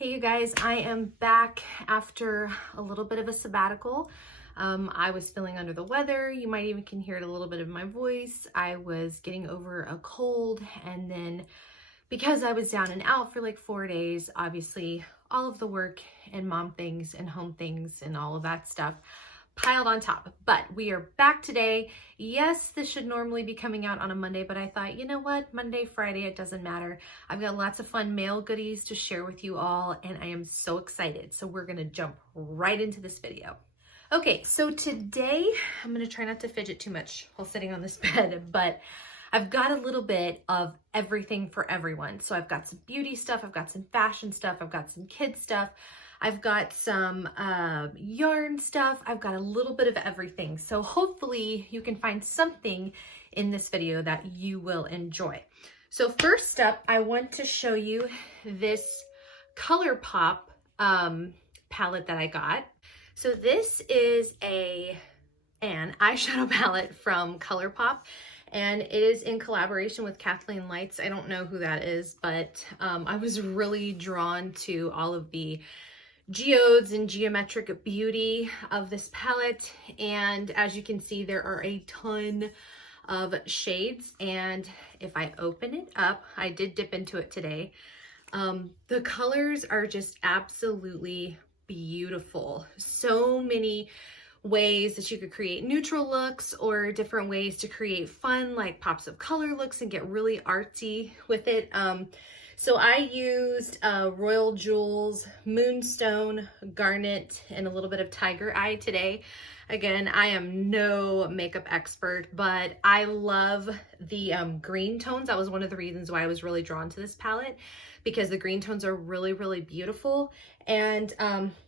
Hey you guys, I am back after a little bit of a sabbatical. I was feeling under the weather. You might even can hear it a little bit of my voice. I was getting over a cold, and then because I was down and out for like 4 days, obviously all of the work and mom things and home things and all of that stuff piled on top. But we are back today. Yes, this should normally be coming out on a Monday, but I thought, you know what, Monday, Friday, it doesn't matter. I've got lots of fun mail goodies to share with you all, and I am so excited. So we're gonna jump right into this video. Okay, so today I'm gonna try not to fidget too much while sitting on this bed, but I've got a little bit of everything for everyone. So I've got some beauty stuff, I've got some fashion stuff, I've got some kids stuff, I've got some yarn stuff, I've got a little bit of everything. So hopefully you can find something in this video that you will enjoy. So first up, I want to show you this ColourPop palette that I got. So this is an eyeshadow palette from ColourPop, and it is in collaboration with Kathleen. I don't know who that is, but I was really drawn to all of the geodes and geometric beauty of this palette. And as you can see, there are a ton of shades. And if I open it up, I did dip into it today. The colors are just absolutely beautiful. So many ways that you could create neutral looks or different ways to create fun, like pops of color looks and get really artsy with it. So I used Royal Jewels, Moonstone, Garnet, and a little bit of Tiger Eye today. Again, I am no makeup expert, but I love the green tones. That was one of the reasons why I was really drawn to this palette, because the green tones are really, really beautiful. And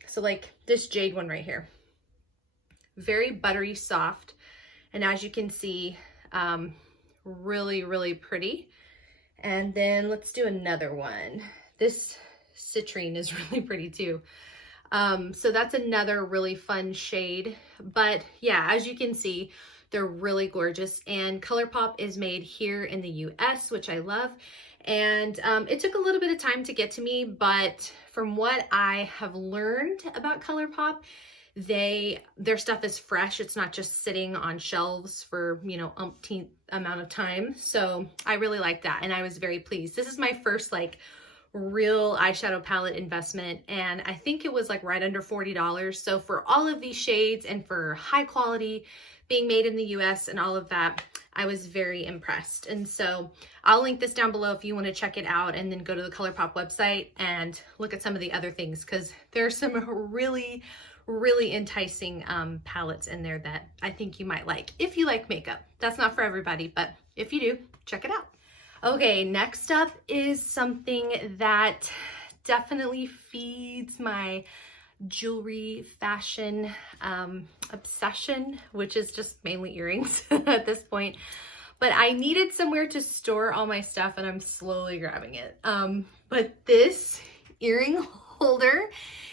so like this jade one right here, very buttery soft. And as you can see, really, really pretty. And then let's do another one. This citrine is really pretty too. So that's another really fun shade. But yeah, as you can see, they're really gorgeous. And ColourPop is made here in the US, which I love. And it took a little bit of time to get to me, but from what I have learned about ColourPop, their stuff is fresh. It's not just sitting on shelves for, you know, umpteenth amount of time. So I really like that, and I was very pleased. This is my first like real eyeshadow palette investment, and I think it was like right under $40. So for all of these shades and for high quality, being made in the US and all of that, I was very impressed. And so I'll link this down below if you want to check it out, and then go to the ColourPop website and look at some of the other things, because there's some really enticing palettes in there that I think you might like if you like makeup. That's not for everybody, but if you do, check it out. Okay, next up is something that definitely feeds my jewelry fashion obsession, which is just mainly earrings at this point. But I needed somewhere to store all my stuff, and I'm slowly grabbing it. But this earring holder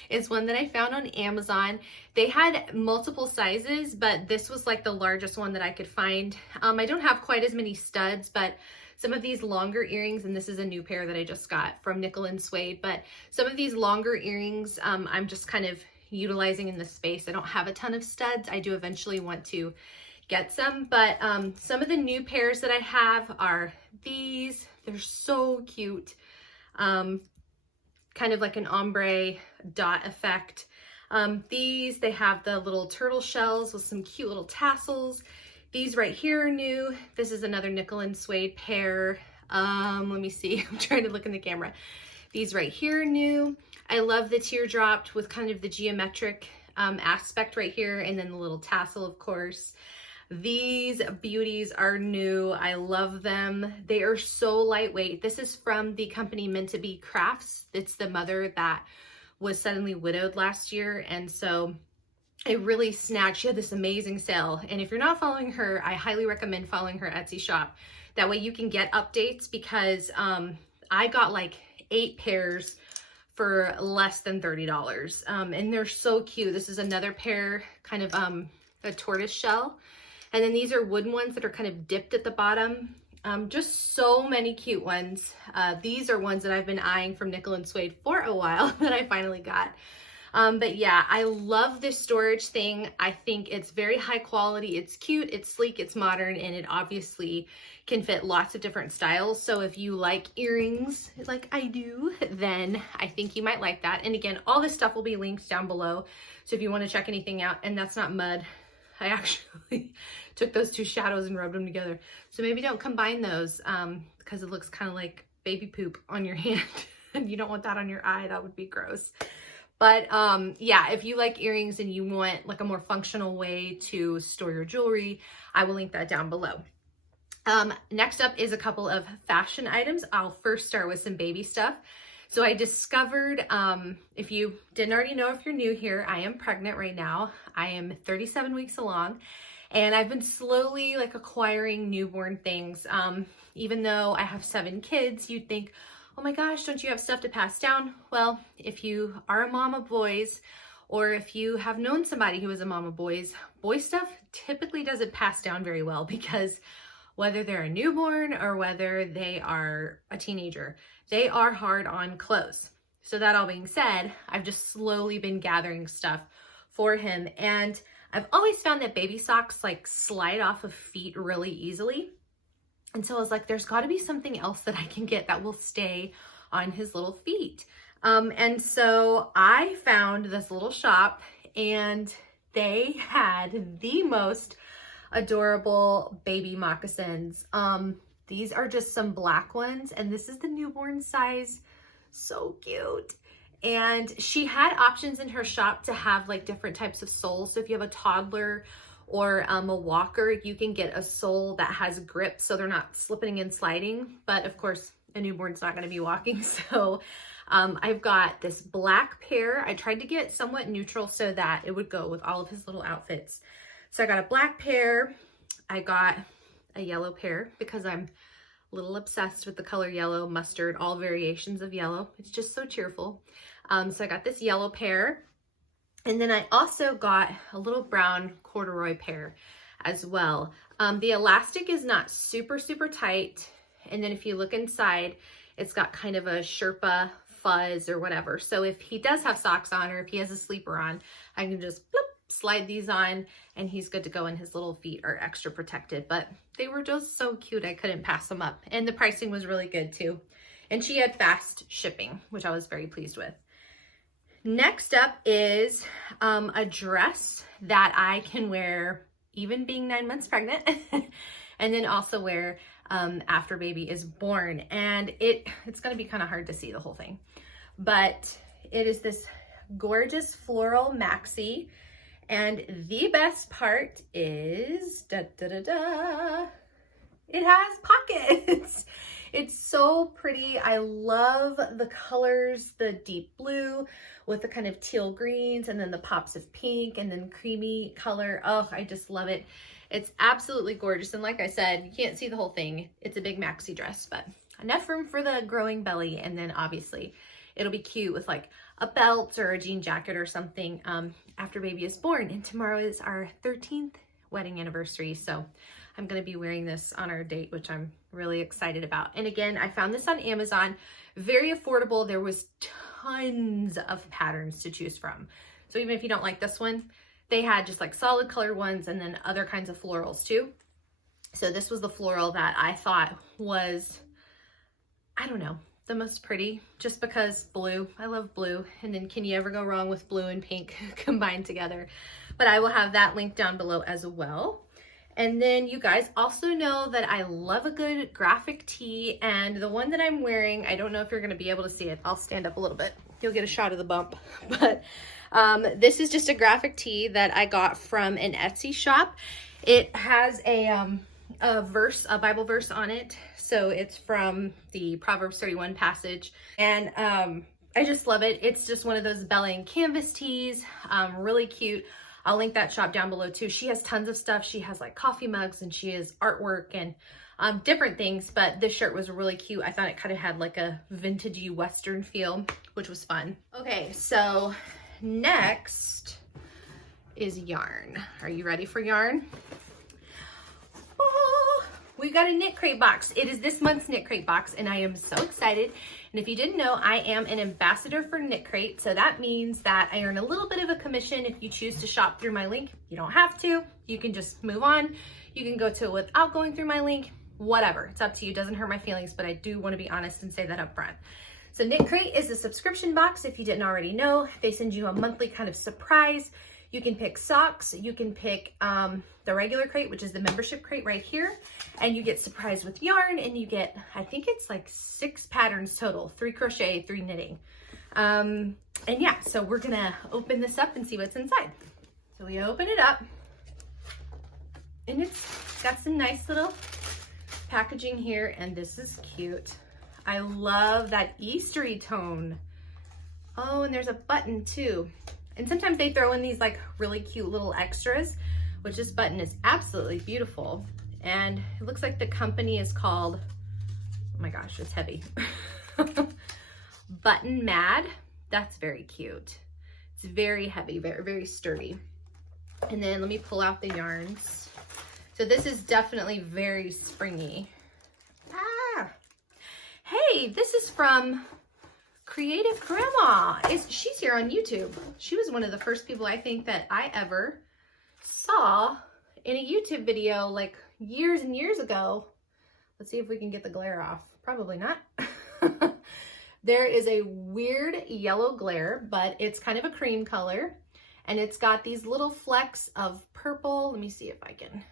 is one that I found on Amazon. They had multiple sizes, but this was like the largest one that I could find. I don't have quite as many studs, but some of these longer earrings, and this is a new pair that I just got from Nickel & Suede, but some of these longer earrings, I'm just kind of utilizing in the space. I don't have a ton of studs. I do eventually want to get some, but some of the new pairs that I have are these. They're so cute. Kind of like an ombre dot effect. These, they have the little turtle shells with some cute little tassels. These right here are new. This is another Nickel & Suede pair. Let me see, I'm trying to look in the camera. These right here are new. I love the teardropped with kind of the geometric aspect right here, and then the little tassel, of course. These beauties are new. I love them. They are so lightweight. This is from the company Meant to Be Crafts. It's the mother that was suddenly widowed last year, and so it really snatched. She had this amazing sale, and if you're not following her, I highly recommend following her Etsy shop. That way you can get updates, because I got like 8 pairs for less than $30, and they're so cute. This is another pair, kind of a tortoise shell. And then these are wooden ones that are kind of dipped at the bottom. Just so many cute ones. These are ones that I've been eyeing from Nickel and Suede for a while that I finally got. But yeah, I love this storage thing. I think it's very high quality. It's cute, it's sleek, it's modern, and it obviously can fit lots of different styles. So if you like earrings like I do, then I think you might like that. And again, all this stuff will be linked down below. So if you want to check anything out, and that's not mud. I actually took those two shadows and rubbed them together. So maybe don't combine those because it looks kind of like baby poop on your hand. And you don't want that on your eye. That would be gross. But yeah, if you like earrings and you want like a more functional way to store your jewelry, I will link that down below. Next up is a couple of fashion items. I'll first start with some baby stuff. So I discovered, if you didn't already know, if you're new here, I am pregnant right now. I am 37 weeks along, and I've been slowly like acquiring newborn things. Even though I have 7 kids, you'd think, oh my gosh, don't you have stuff to pass down? Well, if you are a mom of boys, or if you have known somebody who is a mom of boys, boy stuff typically doesn't pass down very well, because whether they're a newborn or whether they are a teenager, they are hard on clothes. So that all being said, I've just slowly been gathering stuff for him. And I've always found that baby socks like slide off of feet really easily. And so I was like, there's gotta be something else that I can get that will stay on his little feet. And so I found this little shop, and they had the most adorable baby moccasins. These are just some black ones, and this is the newborn size. So cute. And she had options in her shop to have like different types of soles. So if you have a toddler or a walker, you can get a sole that has grip so they're not slipping and sliding. But of course, a newborn's not going to be walking. So I've got this black pair. I tried to get somewhat neutral so that it would go with all of his little outfits. So I got a black pair. I got a yellow pair because I'm a little obsessed with the color yellow, mustard, all variations of yellow. It's just so cheerful. So I got this yellow pair. And then I also got a little brown corduroy pair as well. The elastic is not super, super tight. And then if you look inside, it's got kind of a Sherpa fuzz or whatever. So if he does have socks on, or if he has a sleeper on, I can just bloop, slide these on, and he's good to go, and his little feet are extra protected. But they were just so cute, I couldn't pass them up. And the pricing was really good too. And she had fast shipping, which I was very pleased with. Next up is a dress that I can wear even being 9 months pregnant, and then also wear after baby is born. And it's gonna be kind of hard to see the whole thing, but it is this gorgeous floral maxi. And the best part is, it has pockets. It's so pretty. I love the colors, the deep blue with the kind of teal greens, and then the pops of pink, and then creamy color. Oh, I just love it. It's absolutely gorgeous. And like I said, you can't see the whole thing. It's a big maxi dress, but enough room for the growing belly. And then obviously it'll be cute with like a belt or a jean jacket or something after baby is born. And tomorrow is our 13th wedding anniversary. So I'm going to be wearing this on our date, which I'm really excited about. And again, I found this on Amazon, very affordable. There was tons of patterns to choose from. So even if you don't like this one, they had just like solid colored ones and then other kinds of florals too. So this was the floral that I thought was, I don't know, the most pretty, just because blue. I love blue. And then can you ever go wrong with blue and pink combined together? But I will have that link down below as well. And then you guys also know that I love a good graphic tee, and the one that I'm wearing, I don't know if you're gonna be able to see it. I'll stand up a little bit. You'll get a shot of the bump. But this is just a graphic tee that I got from an Etsy shop. It has a Bible verse on it. So it's from the Proverbs 31 passage. And I just love it. It's just one of those belly and canvas tees, really cute. I'll link that shop down below too. She has tons of stuff. She has like coffee mugs, and she has artwork and different things, but this shirt was really cute. I thought it kind of had like a vintagey Western feel, which was fun. Okay, so next is yarn. Are you ready for yarn? Oh, we got a knit crate box. It is this month's knit crate box and I am so excited. And if you didn't know, I am an ambassador for Knit Crate. So that means that I earn a little bit of a commission if you choose to shop through my link. You don't have to, you can just move on. You can go to it without going through my link, whatever. It's up to you, it doesn't hurt my feelings, but I do want to be honest and say that up front. So Knit Crate is a subscription box. If you didn't already know, they send you a monthly kind of surprise. You can pick socks, you can pick the regular crate, which is the membership crate right here, and you get surprised with yarn, and you get, I think it's like 6 patterns total, 3 crochet, 3 knitting. And yeah, so we're gonna open this up and see what's inside. So we open it up, and it's got some nice little packaging here, and this is cute. I love that Eastery tone. Oh, and there's a button too. And sometimes they throw in these like really cute little extras, which this button is absolutely beautiful. And it looks like the company is called, oh my gosh, it's heavy. Button Mad. That's very cute. It's very heavy, very, very sturdy. And then let me pull out the yarns. So this is definitely very springy. Ah! Hey, this is from Creative Grandma. She's here on YouTube. She was one of the first people I think that I ever saw in a YouTube video like years and years ago. Let's see if we can get the glare off. Probably not. There is a weird yellow glare, but it's kind of a cream color, and it's got these little flecks of purple. Let me see if I can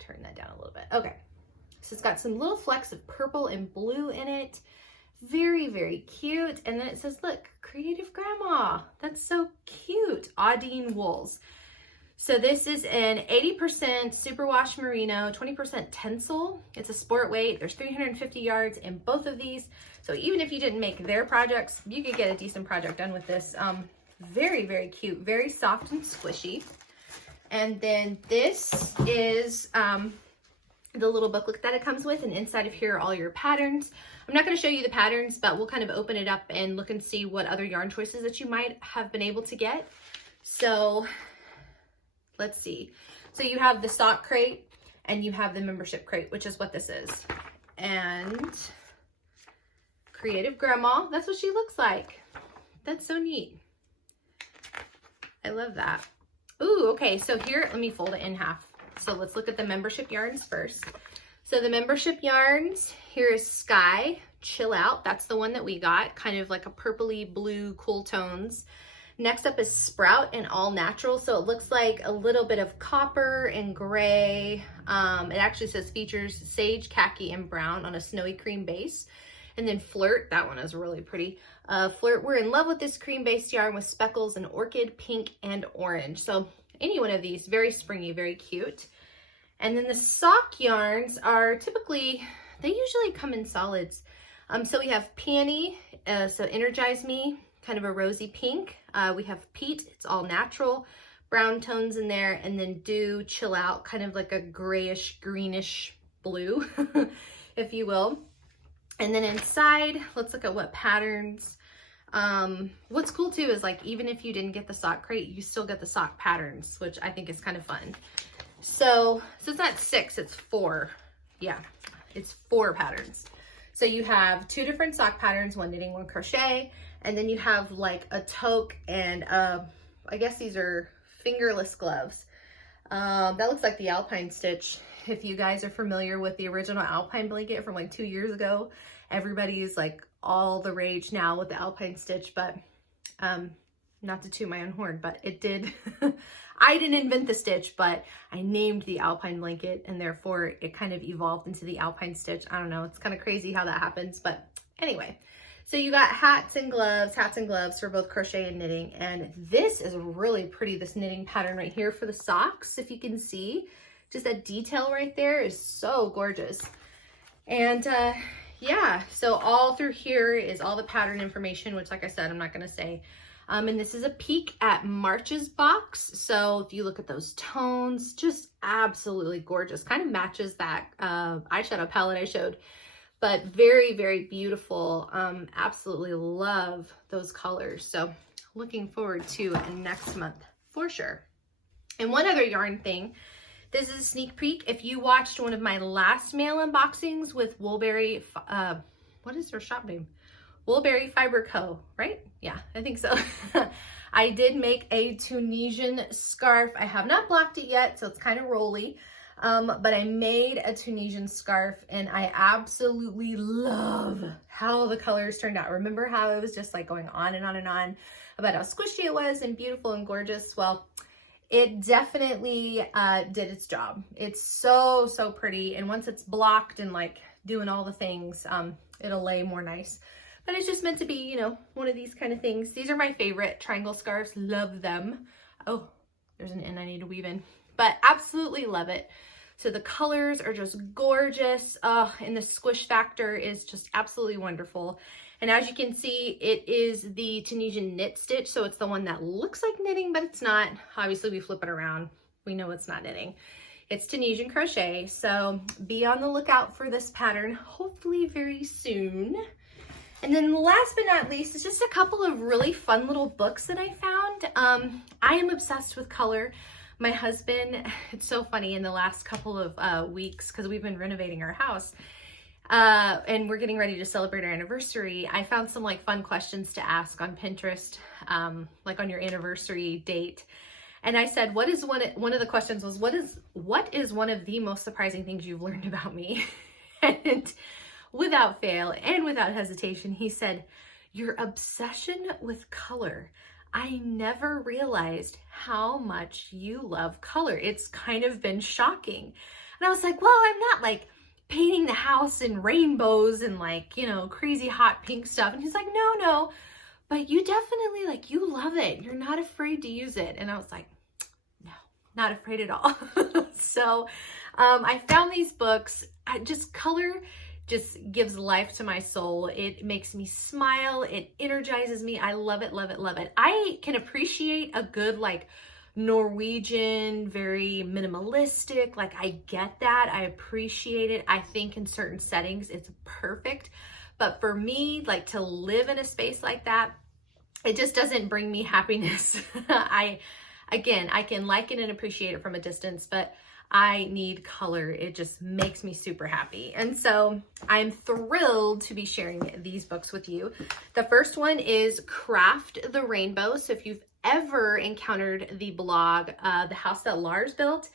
turn that down a little bit. Okay, so it's got some little flecks of purple and blue in it. Very, very cute. And then it says, look, Creative Grandma. That's so cute. Audine wools. So this is an 80% superwash merino, 20% tencel. It's a sport weight. There's 350 yards in both of these. So even if you didn't make their projects, you could get a decent project done with this. Very, very cute. Very soft and squishy. And then this is the little booklet that it comes with, and inside of here are all your patterns. I'm not going to show you the patterns, but we'll kind of open it up and look and see what other yarn choices that you might have been able to get. So let's see. So you have the sock crate and you have the membership crate, which is what this is. And Creative Grandma, that's what she looks like. That's so neat. I love that. Ooh, okay, so here, let me fold it in half. So let's look at the membership yarns first. So the membership yarns, here is Sky, Chill Out. That's the one that we got, kind of like a purpley blue, cool tones. Next up is Sprout and All Natural. So it looks like a little bit of copper and gray. It actually says features sage, khaki, and brown on a snowy cream base. And then Flirt, that one is really pretty. Flirt, we're in love with this cream-based yarn with speckles and orchid, pink, and orange. So any one of these, very springy, very cute. And then the sock yarns are typically, they usually come in solids. So we have Peony, so Energize Me, kind of a rosy pink. We have Pete, it's all natural, brown tones in there, and then Dew, Chill Out, kind of like a grayish, greenish blue, if you will. And then inside, let's look at what patterns. What's cool too is like, even if you didn't get the sock crate, you still get the sock patterns, which I think is kind of fun. So it's not 6, it's 4. Yeah, it's 4 patterns. So you have 2 different sock patterns, 1 knitting, 1 crochet, and then you have like a toque and I guess these are fingerless gloves. That looks like the Alpine stitch. If you guys are familiar with the original Alpine blanket from like 2 years ago, everybody's like all the rage now with the Alpine stitch, but not to toot my own horn, but it did. I didn't invent the stitch, but I named the Alpine blanket, and therefore it kind of evolved into the Alpine stitch. I don't know, it's kind of crazy how that happens, but anyway. So you got hats and gloves for both crochet and knitting. And this is really pretty, this knitting pattern right here for the socks, if you can see. Just that detail right there is so gorgeous. And yeah, so all through here is all the pattern information, which like I said, I'm not gonna say. And this is a peek at March's box. So if you look at those tones, just absolutely gorgeous. Kind of matches that eyeshadow palette I showed, but very, very beautiful. Absolutely love those colors. So looking forward to next month for sure. And one other yarn thing This is a sneak peek. If you watched one of my last mail unboxings with Woolberry, what is their shop name? Woolberry Fiber Co., right? Yeah, I think so. I did make a Tunisian scarf. I have not blocked it yet, so it's kind of rolly. But I made a Tunisian scarf and I absolutely love how the colors turned out. Remember how it was just like going on and on and on about how squishy it was and beautiful and gorgeous? Well, it definitely did its job. It's so, so pretty. And once it's blocked and like doing all the things, it'll lay more nice. But it's just meant to be, you know, one of these kind of things. These are my favorite triangle scarves. Love them. Oh, there's an N I need to weave in. But absolutely love it. So the colors are just gorgeous. And the squish factor is just absolutely wonderful. And as you can see, it is the Tunisian knit stitch. So it's the one that looks like knitting, but it's not. Obviously, we flip it around. We know it's not knitting. It's Tunisian crochet. So be on the lookout for this pattern, hopefully very soon. And then last but not least, is just a couple of really fun little books that I found. I am obsessed with color. My husband, it's so funny, in the last couple of weeks, because we've been renovating our house, and we're getting ready to celebrate our anniversary, I found some like fun questions to ask on Pinterest, like on your anniversary date. And I said, one of the questions was, what is one of the most surprising things you've learned about me? And without fail and without hesitation, he said, your obsession with color. I never realized how much you love color. It's kind of been shocking. And I was like, well, I'm not like painting the house in rainbows and like, you know, crazy hot pink stuff. And he's like, no, but you definitely like, you love it. You're not afraid to use it. And I was like, no, not afraid at all. So I found these books. Color just gives life to my soul. It makes me smile. It energizes me. I love it, love it, love it. I can appreciate a good like Norwegian, very minimalistic. Like I get that. I appreciate it. I think in certain settings it's perfect. But for me, like to live in a space like that, it just doesn't bring me happiness. I can like it and appreciate it from a distance, but I need color. It just makes me super happy. And so I'm thrilled to be sharing these books with you. The first one is Craft the Rainbow. So if you've ever encountered the blog, The House That Lars Built,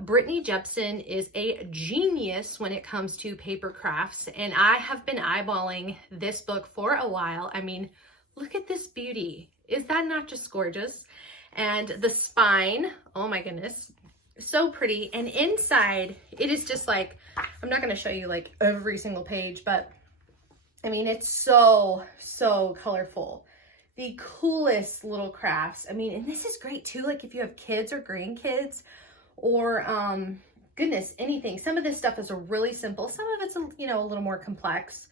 Brittany Jepson is a genius when it comes to paper crafts. And I have been eyeballing this book for a while. I mean, look at this beauty. Is that not just gorgeous? And the spine, oh my goodness, so pretty. And inside it is just like, I'm not going to show you like every single page, but I mean, it's so colorful. The coolest little crafts. I mean, and this is great too. Like if you have kids or grandkids or, goodness, anything. Some of this stuff is really simple. Some of it's, you know, a little more complex,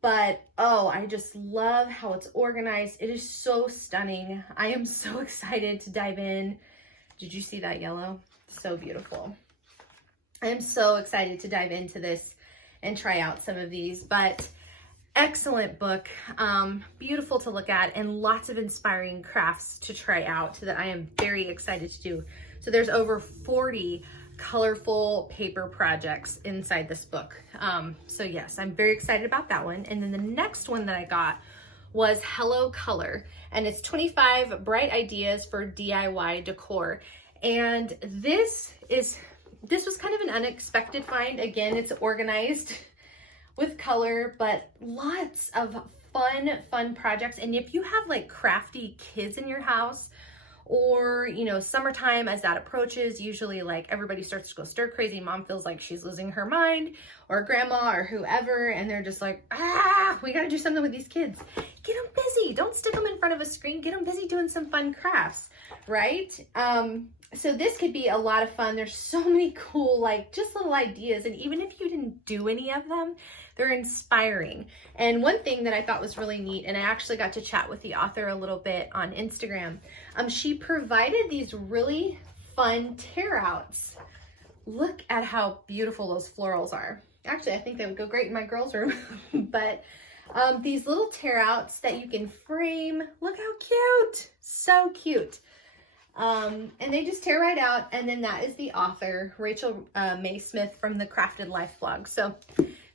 but oh, I just love how it's organized. It is so stunning. I am so excited to dive in. Did you see that yellow? So beautiful. I am so excited to dive into this and try out some of these, but excellent book, beautiful to look at, and lots of inspiring crafts to try out that I am very excited to do. So there's over 40 colorful paper projects inside this book. So yes, I'm very excited about that one. And then the next one that I got was Hello Color, and it's 25 bright ideas for DIY decor. And this was kind of an unexpected find. Again, it's organized with color, but lots of fun projects. And if you have like crafty kids in your house, or, you know, summertime as that approaches, usually like everybody starts to go stir crazy. Mom feels like she's losing her mind, or grandma or whoever, and they're just like, we got to do something with these kids. Get them busy. Don't stick them in front of a screen. Get them busy doing some fun crafts, right? So this could be a lot of fun. There's so many cool, like just little ideas. And even if you didn't do any of them, they're inspiring. And one thing that I thought was really neat, and I actually got to chat with the author a little bit on Instagram. She provided these really fun tear outs. Look at how beautiful those florals are. Actually, I think they would go great in my girls' room. But these little tear outs that you can frame. Look how cute. So cute. And they just tear right out. And then that is the author, Rachel May Smith from the Crafted Life blog. So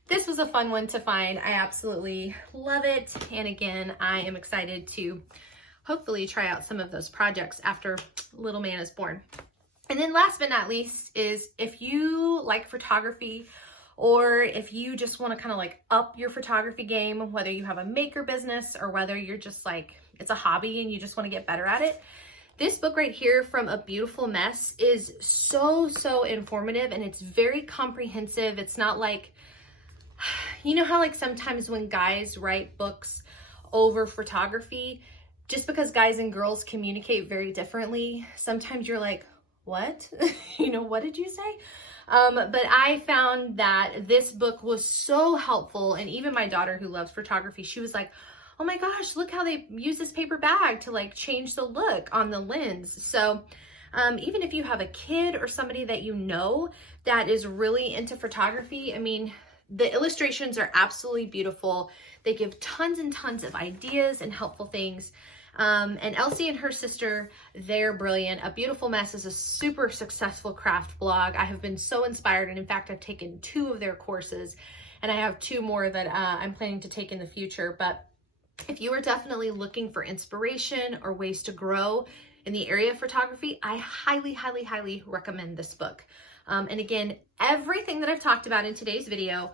this was a fun one to find. I absolutely love it. And again, I am excited to hopefully try out some of those projects after little man is born. And then last but not least is if you like photography, or if you just want to kind of like up your photography game, whether you have a maker business or whether you're just like, it's a hobby and you just want to get better at it, this book right here, From a Beautiful Mess, is so informative, and it's very comprehensive. It's not like, you know how like sometimes when guys write books over photography, just because guys and girls communicate very differently, sometimes you're like, what? You know, what did you say? But I found that this book was so helpful, and even my daughter who loves photography, she was like, oh my gosh, look how they use this paper bag to like change the look on the lens. So even if you have a kid or somebody that you know that is really into photography, I mean, the illustrations are absolutely beautiful. They give tons and tons of ideas and helpful things. And Elsie and her sister, they're brilliant. A Beautiful Mess is a super successful craft blog. I have been so inspired, and in fact, I've taken 2 of their courses, and I have 2 more that I'm planning to take in the future. But if you are definitely looking for inspiration or ways to grow in the area of photography, I highly recommend this book. And again, everything that I've talked about in today's video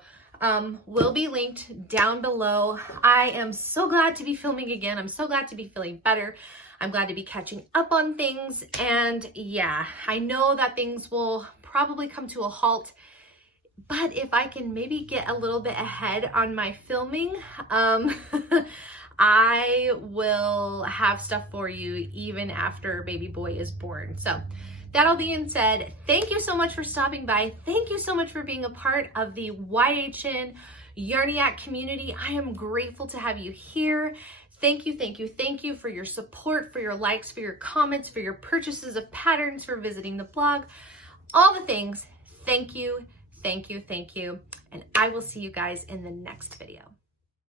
will be linked down below. I am so glad to be filming again. I'm so glad to be feeling better. I'm glad to be catching up on things. And yeah, I know that things will probably come to a halt, but if I can maybe get a little bit ahead on my filming, I will have stuff for you even after baby boy is born. So that all being said, thank you so much for stopping by. Thank you so much for being a part of the YHN Yarniac community. I am grateful to have you here. Thank you for your support, for your likes, for your comments, for your purchases of patterns, for visiting the blog, all the things. Thank you. And I will see you guys in the next video.